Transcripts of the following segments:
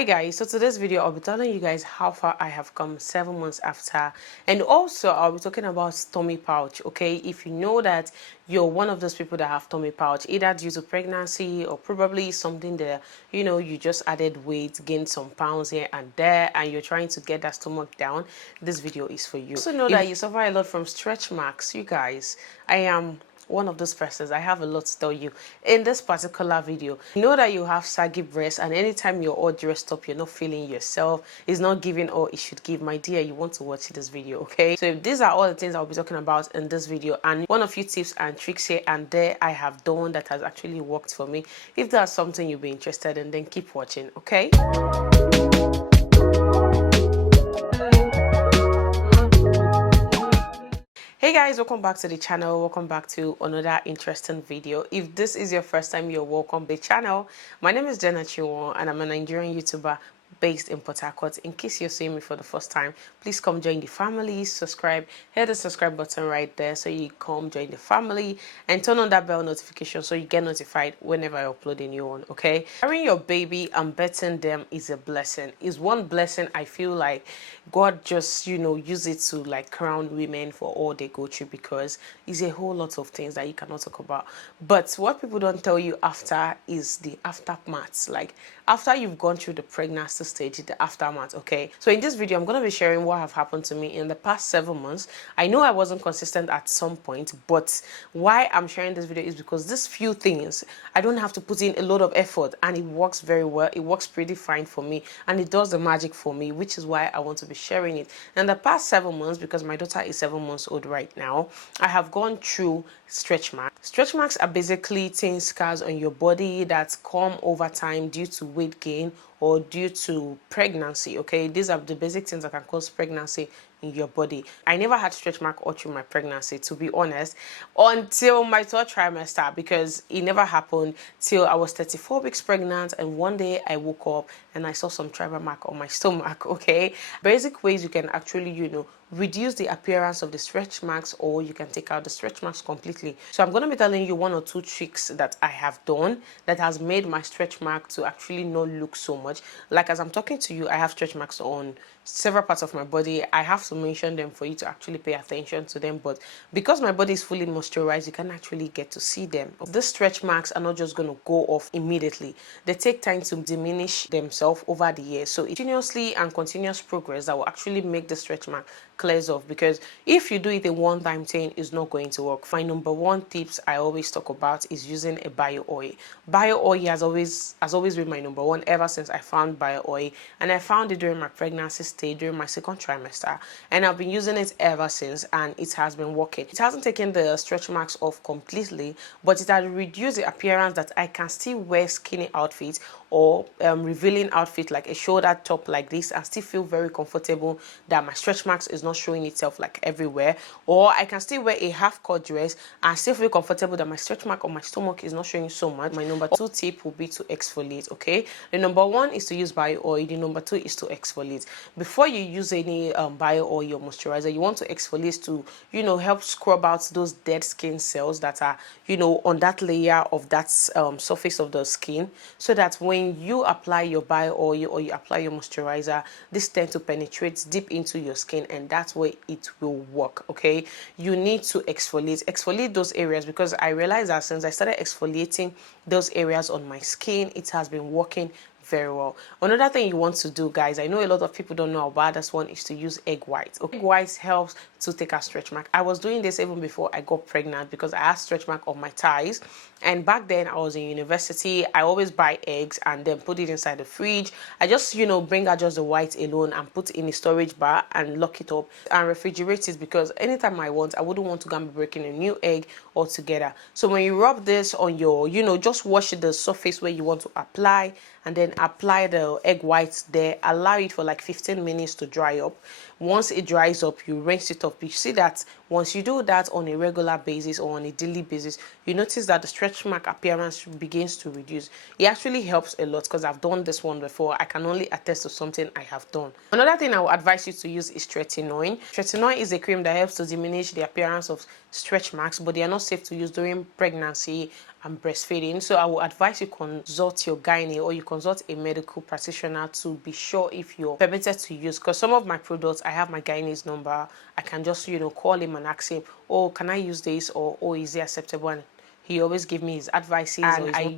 Hi guys, so today's video I'll be telling you guys how far I have come 7 months after, and also I'll be talking about tummy pouch. Okay, if you know that you're one of those people that have tummy pouch, either due to pregnancy or probably something that you just added weight, gained some pounds here and there, and you're trying to get that stomach down, this video is for you. Also know that you suffer a lot from stretch marks. You guys, I am one of those persons. I have a lot to tell you in this particular video. You know that you have saggy breasts, and anytime you're all dressed up, you're not feeling yourself, it's not giving all it should give. My dear, you want to watch this video, okay? So if these are all the things I'll be talking about in this video, and one of few tips and tricks here and there I have done that has actually worked for me. If that's something you'll be interested in, then keep watching, okay? Hey guys, welcome back to the channel. Welcome back to another interesting video. If this is your first time, you're welcome to the channel. My name is Jenna Chiwon and I'm a Nigerian YouTuber based in Port Harcourt. In case you're seeing me for the first time, please come join the family, subscribe, hit the subscribe button right there so you come join the family, and turn on that bell notification so you get notified whenever I upload a new one, okay? Carrying your baby and birthing them is a blessing. It's one blessing I feel like God just, use it to like crown women for all they go through, because it's a whole lot of things that you cannot talk about. But what people don't tell you after is the aftermath. Like after you've gone through the pregnancy stage, the aftermath, okay? So in this video, I'm going to be sharing what have happened to me in the past 7 months. I know I wasn't consistent at some point, but why I'm sharing this video is because these few things, I don't have to put in a lot of effort, and it works very well. It works pretty fine for me, and it does the magic for me, which is why I want to be sharing it. In the past 7 months, because my daughter is 7 months old right now, I have gone through stretch marks. Stretch marks are basically thin scars on your body that come over time due to weight gain or due to pregnancy, okay? These are the basic things that can cause pregnancy in your body. I never had stretch mark all through my pregnancy, to be honest, until my third trimester, because it never happened till I was 34 weeks pregnant, and one day I woke up and I saw some tribal mark on my stomach, okay? Basic ways you can actually, reduce the appearance of the stretch marks, or you can take out the stretch marks completely. So I'm going to be telling you 1 or 2 tricks that I have done that has made my stretch mark to actually not look so much. Like as I'm talking to you, I have stretch marks on several parts of my body. I have to mention them for you to actually pay attention to them, but because my body is fully moisturized, you can actually get to see them. The stretch marks are not just going to go off immediately. They take time to diminish themselves over the years. So continuously and continuous progress that will actually make the stretch mark clears off, because if you do it a one-time thing, it's not going to work. My number 1 tips I always talk about is using a bio oil. Bio oil has always been my number 1 ever since I found bio oil, and I found it during my pregnancy stage, during my 2nd trimester, and I've been using it ever since, and it has been working. It hasn't taken the stretch marks off completely, but it has reduced the appearance that I can still wear skinny outfits or revealing outfit like a shoulder top like this and still feel very comfortable, that my stretch marks is not showing itself like everywhere. Or I can still wear a half-cut dress and still feel comfortable that my stretch mark on my stomach is not showing so much. My number 2 tip will be to exfoliate, okay? The number 1 is to use bio oil. The number 2 is to exfoliate. Before you use any bio oil or moisturizer, you want to exfoliate to help scrub out those dead skin cells that are on that layer of that surface of the skin, so that when you apply your bio oil or you apply your moisturizer, this tend to penetrate deep into your skin, and that's where it will work, okay? You need to exfoliate those areas, because I realized that since I started exfoliating those areas on my skin, it has been working very well. Another thing you want to do, guys, I know a lot of people don't know about this one, is to use egg white. Okay? Egg white helps to take a stretch mark. I was doing this even before I got pregnant, because I had stretch mark on my thighs, and back then I was in university. I always buy eggs and then put it inside the fridge. I just bring out just the white alone and put it in a storage bar and lock it up and refrigerate it, because anytime I wouldn't want to go and be breaking a new egg altogether. So when you rub this on your just wash the surface where you want to apply, and then apply the egg whites there, allow it for like 15 minutes to dry up. once it dries up, you rinse it off. You see that once you do that on a regular basis or on a daily basis, you notice that the stretch mark appearance begins to reduce. It actually helps a lot because I've done this one before. I can only attest to something I have done. Another thing I would advise you to use is tretinoin. Tretinoin is a cream that helps to diminish the appearance of stretch marks, but they are not safe to use during pregnancy and breastfeeding. So I will advise you consult your gynae or you consult a medical practitioner to be sure if you're permitted to use, because some of my products, I have my gynae's number. I can just call him and ask him, oh, can I use this, or oh, is it acceptable? And he always give me his advices, and I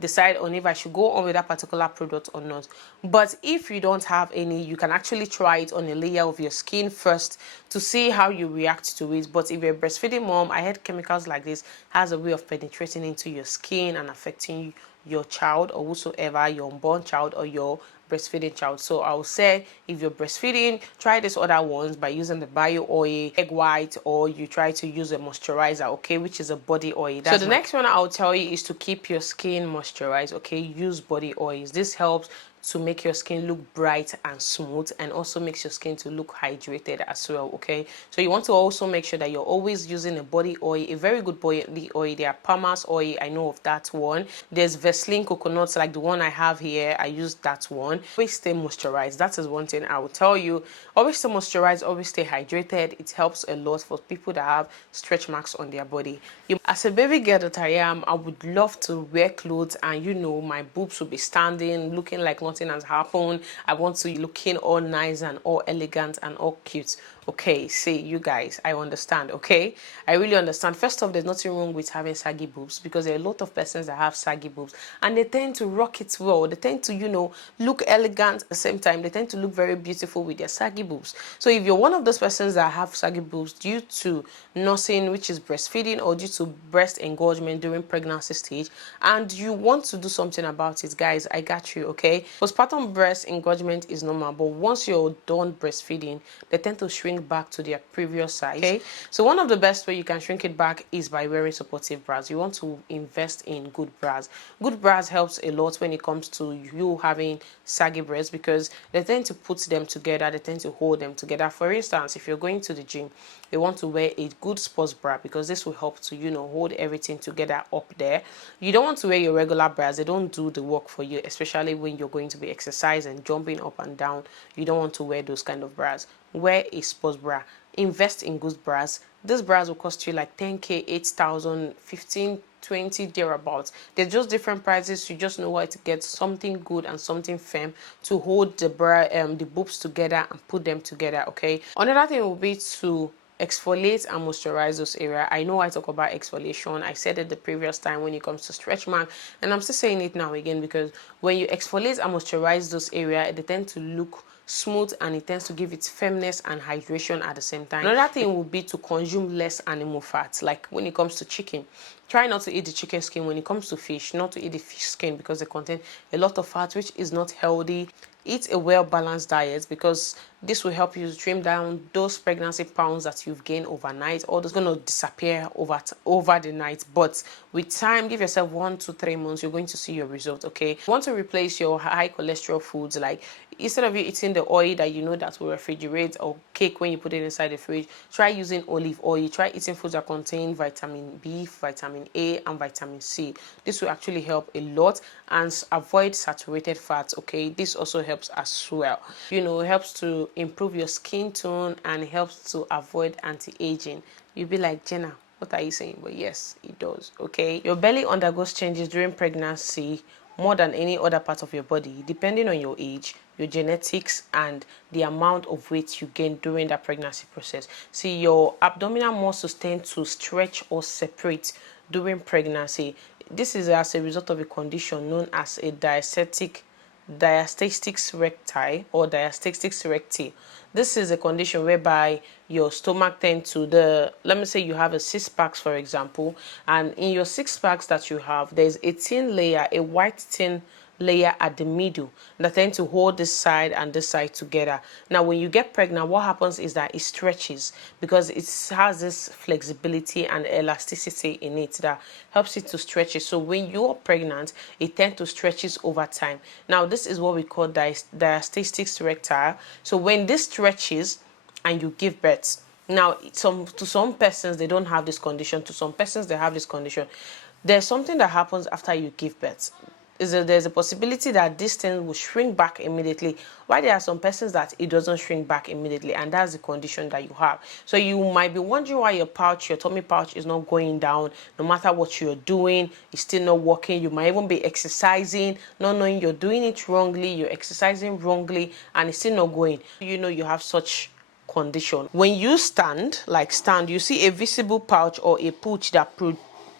decide on if I should go on with that particular product or not. But if you don't have any, you can actually try it on a layer of your skin first to see how you react to it. But if you're a breastfeeding mom, I heard chemicals like this has a way of penetrating into your skin and affecting your child or whosoever, your unborn child or your breastfeeding child. So I will say, if you're breastfeeding, try these other ones by using the bio oil, egg white, or you try to use a moisturizer, okay, which is a body oil. So the next one I'll tell you is to keep your skin moisturized, okay. Use body oils. This helps to make your skin look bright and smooth, and also makes your skin to look hydrated as well, okay. So you want to also make sure that you're always using a body oil, a very good body oil. There are Palmer's oil, I know of that one. There's Vaseline coconuts, like the one I have here. I use that one. Always stay moisturized. That is one thing I will tell you. Always stay moisturized, always stay hydrated. It helps a lot for people that have stretch marks on their body. As a baby girl that I am, I would love to wear clothes and my boobs will be standing, looking like nothing has happened. I want to be looking all nice and all elegant and all cute. Okay, see, you guys, I understand, okay? I really understand. First off, there's nothing wrong with having saggy boobs, because there are a lot of persons that have saggy boobs and they tend to rock it well. They tend to, look elegant at the same time. They tend to look very beautiful with their saggy boobs. So if you're one of those persons that have saggy boobs due to nursing, which is breastfeeding, or due to breast engorgement during pregnancy stage, and you want to do something about it, guys, I got you, okay? Postpartum breast engorgement is normal, but once you're done breastfeeding, they tend to shrink back to their previous size, okay? So one of the best way you can shrink it back is by wearing supportive bras. You want to invest in good bras. Good bras helps a lot when it comes to you having saggy breasts, because they tend to put them together, they tend to hold them together. For instance, if you're going to the gym, you want to wear a good sports bra, because this will help to hold everything together up there. You don't want to wear your regular bras. They don't do the work for you, especially when you're going to be exercising, jumping up and down. You don't want to wear those kind of bras. Wear a sports bra. Invest in good bras. These bras will cost you like 10k, 8,000, 15, 20, thereabouts. They're just different prices. You just know where to get something good and something firm to hold the bra, the boobs together and put them together, okay? Another thing will be to exfoliate and moisturize those areas. I know I talk about exfoliation. I said it the previous time when it comes to stretch mark, and I'm still saying it now again, because when you exfoliate and moisturize those areas, they tend to look smooth and it tends to give it firmness and hydration at the same time. Another thing would be to consume less animal fats. Like when it comes to chicken, try not to eat the chicken skin. When it comes to fish, not to eat the fish skin, because they contain a lot of fat, which is not healthy. Eat a well-balanced diet, because this will help you to trim down those pregnancy pounds that you've gained overnight. All those going to disappear over the night. But with time, give yourself 1 to 3 months, you're going to see your result, okay? You want to replace your high cholesterol foods, like instead of you eating the oil that that will refrigerate or cake when you put it inside the fridge, try using olive oil. Try eating foods that contain vitamin B, vitamin A, and vitamin C. This will actually help a lot, and avoid saturated fats, okay? This also helps as well. It helps to improve your skin tone and helps to avoid anti-aging. You'll be like, Jenna, what are you saying? But yes, it does, okay? Your belly undergoes changes during pregnancy more than any other part of your body, depending on your age, your genetics, and the amount of weight you gain during that pregnancy process. See, your abdominal muscles tend to stretch or separate during pregnancy. This is as a result of a condition known as a diastasis recti or diastasis recti. This is a condition whereby your stomach tends to let me say you have a 6-pack, for example, and in your 6-packs that you have, there's a thin layer, a white thin layer at the middle that tend to hold this side and this side together. Now, when you get pregnant, what happens is that it stretches, because it has this flexibility and elasticity in it that helps it to stretch it. So when you're pregnant, it tends to stretches over time. Now, this is what we call diastasis recti. So when this stretches, and you give birth. Now, to some persons, they don't have this condition. To some persons, they have this condition. There's something that happens after you give birth. There's a possibility that this thing will shrink back immediately, while there are some persons that it doesn't shrink back immediately, and that's the condition that you have. So you might be wondering why your tummy pouch is not going down. No matter what you're doing, it's still not working. You might even be exercising, not knowing you're doing it wrongly, you're exercising wrongly, and it's still not going. You know you have such condition. When you stand, you see a visible pouch or a pooch that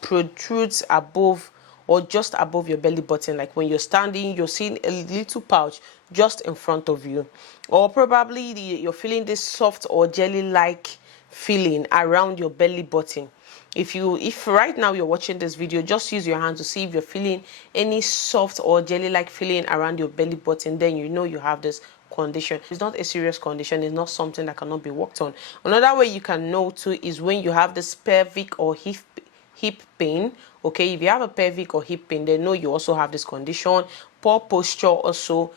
protrudes above or just above your belly button. Like when you're standing, you're seeing a little pouch just in front of you, or probably you're feeling this soft or jelly-like feeling around your belly button. If right now you're watching this video, just use your hand to see if you're feeling any soft or jelly-like feeling around your belly button. Then you know you have this condition. It's not a serious condition. It's not something that cannot be worked on. Another way you can know too is when you have this pelvic or hip pain. Okay, if you have a pelvic or hip pain, then know you also have this condition. Poor posture also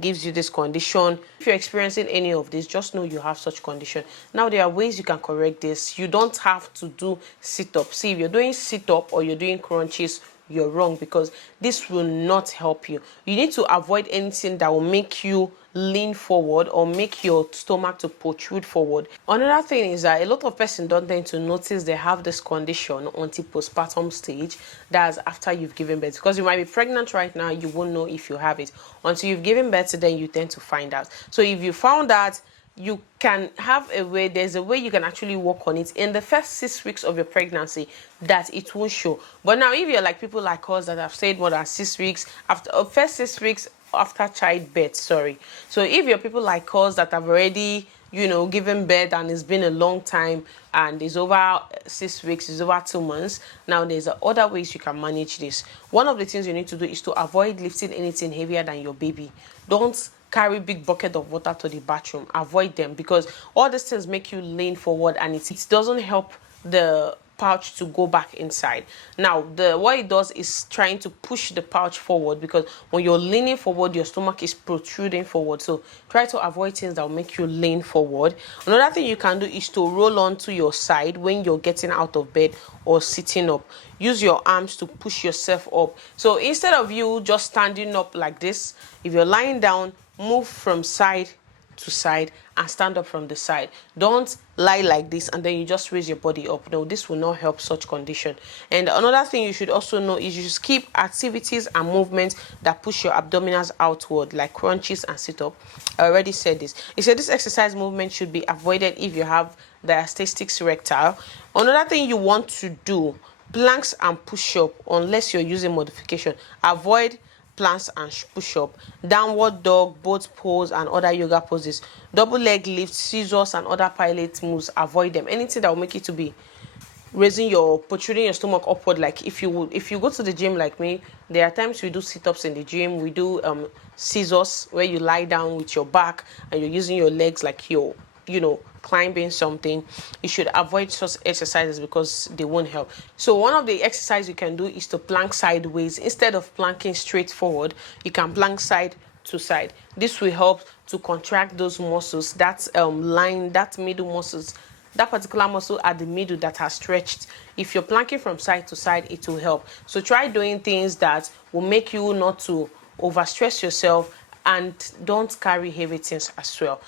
gives you this condition. If you're experiencing any of this, just know you have such condition. Now, there are ways you can correct this. You don't have to do sit-up. See, if you're doing sit-up or you're doing crunches, you're wrong, because this will not help you. You need to avoid anything that will make you lean forward or make your stomach to protrude forward. Another thing is that a lot of persons don't tend to notice they have this condition until postpartum stage. That's after you've given birth, because you might be pregnant right now, you won't know if you have it until you've given birth. Then you tend to find out. So if you found out, you can have a way, there's a way you can actually work on it in the first 6 weeks of your pregnancy, that it won't show. But now, if you're like people like us that have stayed more than 6 weeks after first 6 weeks after childbirth, so if you're people like us that have already given birth and it's been a long time and it's over 6 weeks, it's over 2 months, now there's other ways you can manage this. One of the things you need to do is to avoid lifting anything heavier than your baby. Don't carry big bucket of water to the bathroom. Avoid them, because all these things make you lean forward, and it doesn't help the pouch to go back inside. Now, what it does is trying to push the pouch forward, because when you're leaning forward, your stomach is protruding forward. So try to avoid things that will make you lean forward. Another thing you can do is to roll onto your side when you're getting out of bed or sitting up. Use your arms to push yourself up. So instead of you just standing up like this, if you're lying down, move from side to side and stand up from the side. Don't lie like this and then you just raise your body up. No, this will not help such condition. And another thing you should also know is you should skip activities and movements that push your abdominals outward, like crunches and sit-up. I already said this. He said this exercise movement should be avoided if you have diastasis recti. Another thing you want to do, planks and push-up, unless you're using modification. Avoid planks and push-up, downward dog, both pose and other yoga poses, double leg lifts, scissors and other pilot moves. Avoid them. Anything that will make you to be protruding your stomach upward. Like if you go to the gym like me, there are times we do sit-ups in the gym. We do scissors, where you lie down with your back and you're using your legs like you're climbing something. You should avoid such exercises because they won't help. So one of the exercises you can do is to plank sideways. Instead of planking straight forward, you can plank side to side. This will help to contract those muscles, that middle muscles, that particular muscle at the middle that has stretched. If you're planking from side to side, it will help. So try doing things that will make you not to overstress yourself, and don't carry heavy things as well.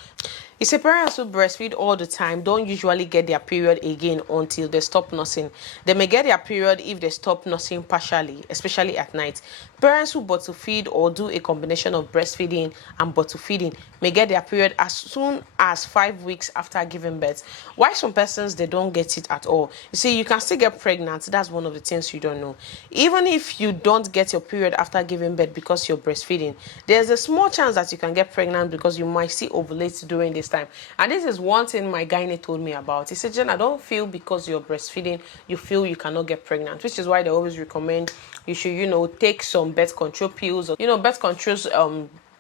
It's a parents who breastfeed all the time don't usually get their period again until they stop nursing. They may get their period if they stop nursing partially, especially at night. Parents who bottle feed or do a combination of breastfeeding and bottle feeding may get their period as soon as 5 weeks after giving birth. Why some persons, they don't get it at all? You see, you can still get pregnant. That's one of the things you don't know. Even if you don't get your period after giving birth because you're breastfeeding, there's a small chance that you can get pregnant because you might still ovulate during this time. And this is one thing my gynae told me about. He said, Jen, I don't feel because you're breastfeeding you feel you cannot get pregnant, which is why they always recommend you should take some birth control pills. Birth controls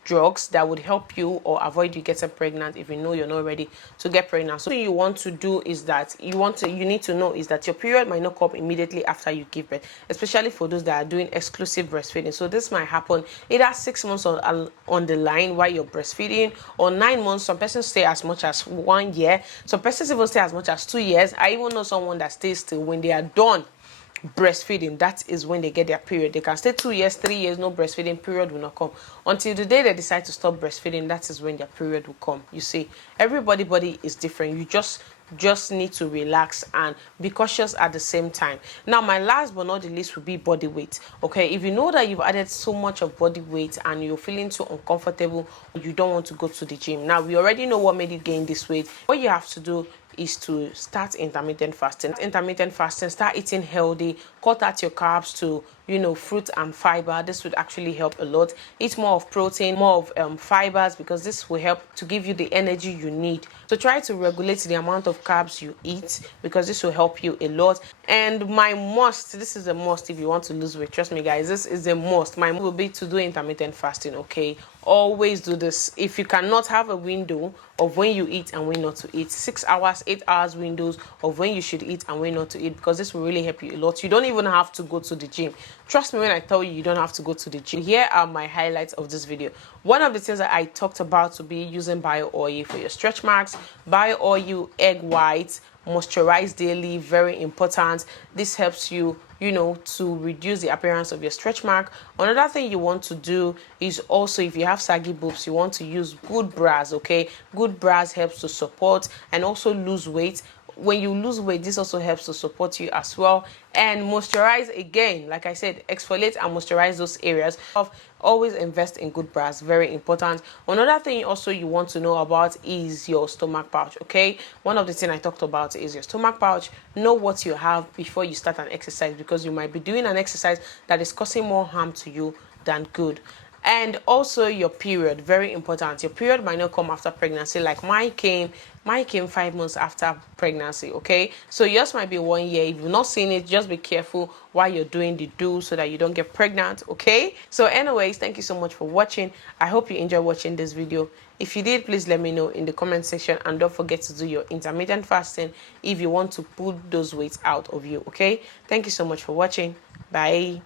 drugs that would help you or avoid you getting pregnant if you know you're not ready to get pregnant. So what you want to do is that you need to know is that your period might not come immediately after you give birth, especially for those that are doing exclusive breastfeeding. So this might happen either 6 months on the line while you're breastfeeding, or 9 months. Some persons stay as much as 1 year. Some persons even stay as much as 2 years. I even know someone that stays till when they are done breastfeeding. That is when they get their period. They can stay 2 years, 3 years, no breastfeeding, period will not come until the day they decide to stop breastfeeding. That is when their period will come. You see, everybody's body is different. You just need to relax and be cautious at the same time. Now, my last but not the least will be body weight. Okay, if you know that you've added so much of body weight and you're feeling too uncomfortable, you don't want to go to the gym. Now, we already know what made you gain this weight. What you have to do is to start intermittent fasting. Start eating healthy, cut out your carbs to fruit and fiber. This would actually help a lot. Eat more of protein, more of fibers, because this will help to give you the energy you need. So try to regulate the amount of carbs you eat, because this will help you a lot. And my must, this is a must if you want to lose weight. Trust me, guys, this is a must. My must will be to do intermittent fasting. Okay, always do this. If you cannot have a window of when you eat and when not to eat, 6 hours, 8 hours windows of when you should eat and when not to eat, because this will really help you a lot. You don't even have to go to the gym. Trust me when I tell you, you don't have to go to the gym. Here are my highlights of this video. One of the things that I talked about to be using bio oil for your stretch marks, bio oil, egg whites, moisturize daily, very important. This helps you to reduce the appearance of your stretch mark. Another thing you want to do is also, if you have saggy boobs, you want to use good bras. Okay, good bras helps to support and also lose weight. When you lose weight, this also helps to support you as well. And moisturize, again, like I said, exfoliate and moisturize those areas. Always invest in good bras, very important. Another thing also you want to know about is your stomach pouch. Okay, one of the things I talked about is your stomach pouch. Know what you have before you start an exercise, because you might be doing an exercise that is causing more harm to you than good. And also your period, very important. Your period might not come after pregnancy. Like mine came 5 months after pregnancy. Okay, so yours might be 1 year. If you've not seen it, just be careful while you're doing the do so that you don't get pregnant. Okay, so anyways, thank you so much for watching. I hope you enjoyed watching this video. If you did, please let me know in the comment section, and don't forget to do your intermittent fasting if you want to pull those weights out of you. Okay, thank you so much for watching. Bye.